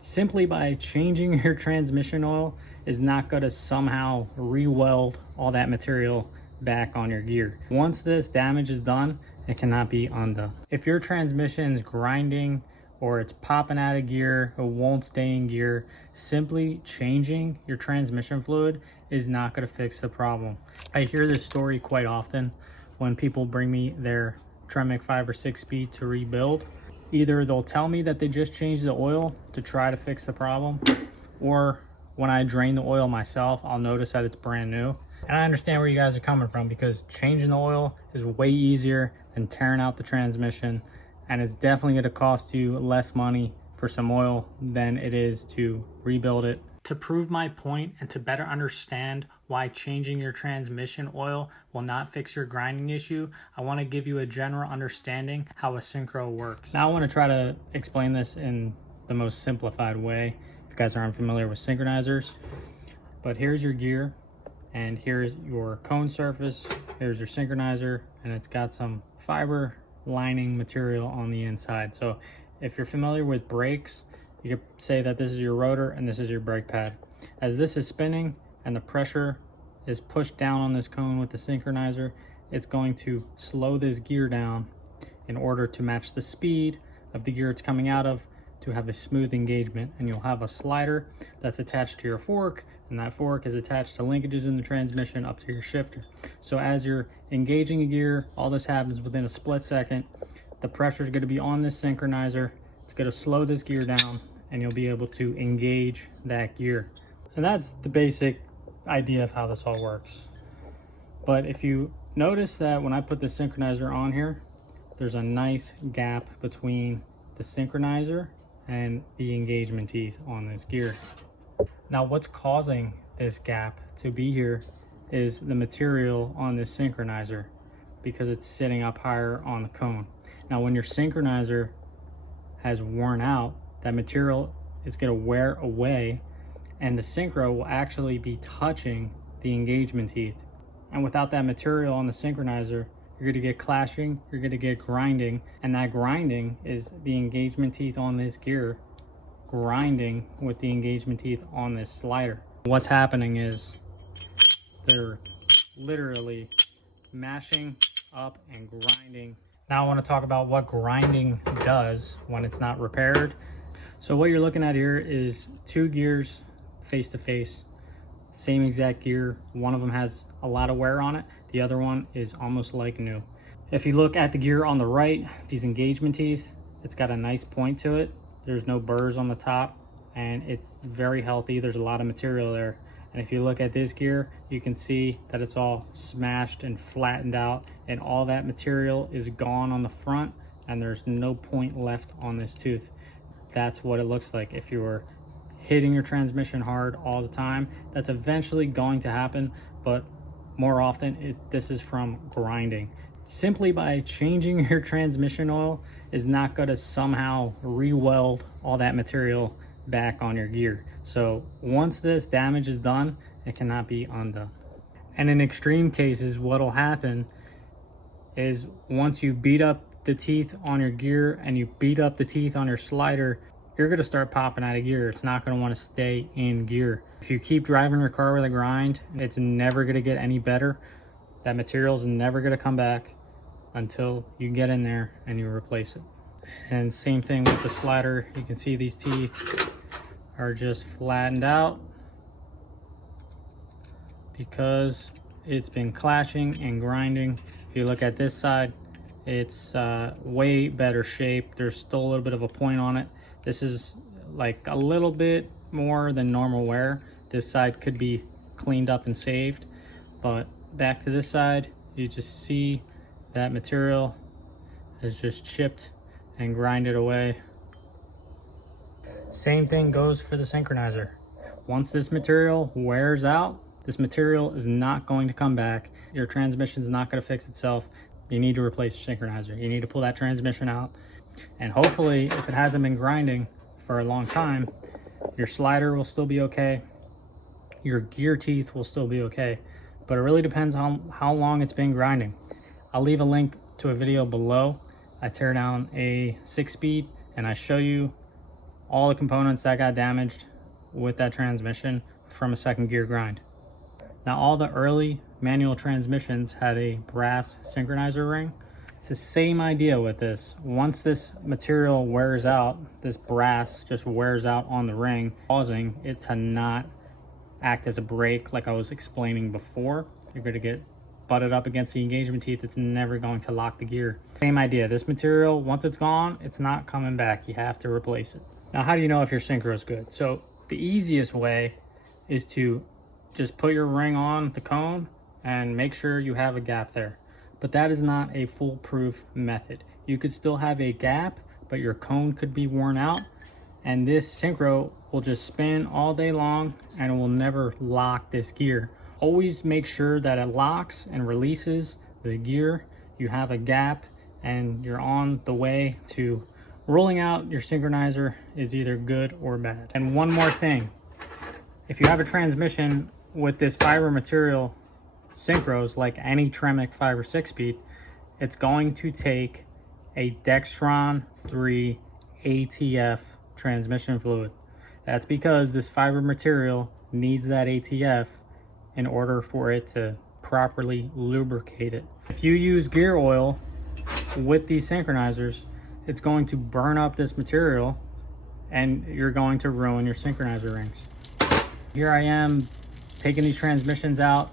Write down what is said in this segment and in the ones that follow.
simply by changing your transmission oil is not going to somehow re-weld all that material back on your gear. Once this damage is done, it cannot be undone. If your transmission is grinding or it's popping out of gear, it won't stay in gear, simply changing your transmission fluid is not going to fix the problem. I hear this story quite often when people bring me their Tremec 5 or 6 speed to rebuild. Either they'll tell me that they just changed the oil to try to fix the problem, or when I drain the oil myself, I'll notice that it's brand new. And I understand where you guys are coming from, because changing the oil is way easier than tearing out the transmission, and it's definitely going to cost you less money for some oil than it is to rebuild it. To prove my point and to better understand why changing your transmission oil will not fix your grinding issue, I want to give you a general understanding how a synchro works. Now I want to try to explain this in the most simplified way if you guys are unfamiliar with synchronizers. But here's your gear, and here's your cone surface, here's your synchronizer, and it's got some fiber lining material on the inside. So if you're familiar with brakes, you could say that this is your rotor and this is your brake pad. As this is spinning and the pressure is pushed down on this cone with the synchronizer, it's going to slow this gear down in order to match the speed of the gear it's coming out of to have a smooth engagement. And you'll have a slider that's attached to your fork, and that fork is attached to linkages in the transmission up to your shifter. So as you're engaging a gear, all this happens within a split second. The pressure is going to be on this synchronizer. It's going to slow this gear down, and you'll be able to engage that gear. And that's the basic idea of how this all works. But if you notice that when I put the synchronizer on here, there's a nice gap between the synchronizer and the engagement teeth on this gear. Now what's causing this gap to be here is the material on this synchronizer, because it's sitting up higher on the cone. Now when your synchronizer has worn out, that material is going to wear away, and the synchro will actually be touching the engagement teeth. And without that material on the synchronizer, you're going to get clashing, you're going to get grinding, and that grinding is the engagement teeth on this gear grinding with the engagement teeth on this slider. What's happening is they're literally mashing up and grinding. Now I want to talk about what grinding does when it's not repaired. So what you're looking at here is two gears face to face, same exact gear. One of them has a lot of wear on it, the other one is almost like new. If you look at the gear on the right, these engagement teeth, it's got a nice point to it. There's no burrs on the top, and it's very healthy. There's a lot of material there. And if you look at this gear, you can see that it's all smashed and flattened out, and all that material is gone on the front, and there's no point left on this tooth. That's what it looks like if you were hitting your transmission hard all the time. That's eventually going to happen, but more often this is from grinding. Simply by changing your transmission oil is not going to somehow re-weld all that material back on your gear. So once this damage is done, it cannot be undone. And in extreme cases, what'll happen is once you beat up the teeth on your gear and you beat up the teeth on your slider, you're going to start popping out of gear. It's not going to want to stay in gear. If you keep driving your car with a grind, it's never going to get any better. That material's never going to come back until you get in there and you replace it. And same thing with the slider. You can see these teeth are just flattened out because it's been clashing and grinding. If you look at this side, it's way better shape. There's still a little bit of a point on it. This is like a little bit more than normal wear. This side could be cleaned up and saved, but back to this side, you just see that material is just chipped and grinded away. Same thing goes for the synchronizer. Once this material wears out, this material is not going to come back. Your transmission is not going to fix itself. You need to replace your synchronizer. You need to pull that transmission out, and hopefully, if it hasn't been grinding for a long time, your slider will still be okay, your gear teeth will still be okay, but it really depends on how long it's been grinding. I'll leave a link to a video below. I tear down a 6-speed and I show you all the components that got damaged with that transmission from a second gear grind. Now, all the early manual transmissions had a brass synchronizer ring. It's the same idea with this. Once this material wears out, this brass just wears out on the ring, causing it to not act as a brake like I was explaining before. You're going to get butted up against the engagement teeth. It's never going to lock the gear. Same idea. This material, once it's gone, it's not coming back. You have to replace it. Now, how do you know if your synchro is good? So the easiest way is to just put your ring on the cone and make sure you have a gap there. But that is not a foolproof method. You could still have a gap, but your cone could be worn out, and this synchro will just spin all day long and it will never lock this gear. Always make sure that it locks and releases the gear. You have a gap and you're on the way to rolling out. Your synchronizer is either good or bad. And one more thing, if you have a transmission with this fiber material synchros, like any Tremec 5 or 6 speed, it's going to take a Dexron 3 ATF transmission fluid. That's because this fiber material needs that ATF in order for it to properly lubricate it. If you use gear oil with these synchronizers, it's going to burn up this material and you're going to ruin your synchronizer rings. Here I am taking these transmissions out,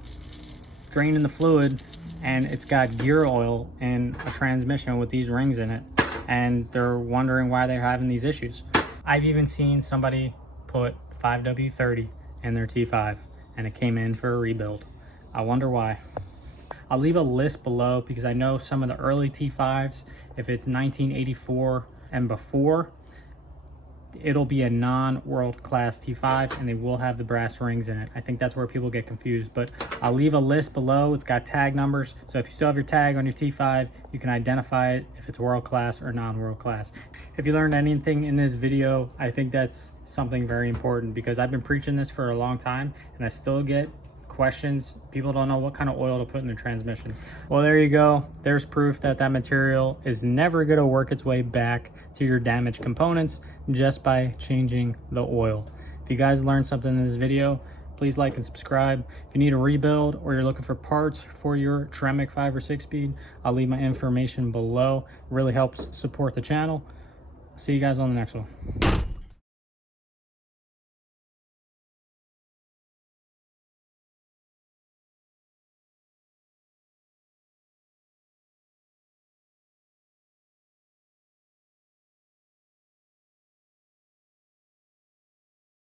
draining the fluid, and it's got gear oil in a transmission with these rings in it, and they're wondering why they're having these issues. I've even seen somebody put 5W30 in their T5 and it came in for a rebuild. I wonder why. I'll leave a list below because I know some of the early T5s, if it's 1984 and before, it'll be a non-world class T5 and they will have the brass rings in it. I think that's where people get confused, but I'll leave a list below. It's got tag numbers, so if you still have your tag on your T5, you can identify it if it's world class or non-world class. If you learned anything in this video, I think that's something very important because I've been preaching this for a long time and I still get questions. People don't know what kind of oil to put in their transmissions. Well, there you go. There's proof that that material is never going to work its way back to your damaged components just by changing the oil. If you guys learned something in this video, please like and subscribe. If you need a rebuild or you're looking for parts for your Tremec 5 or 6 speed, I'll leave my information below. It really helps support the channel. See you guys on the next one.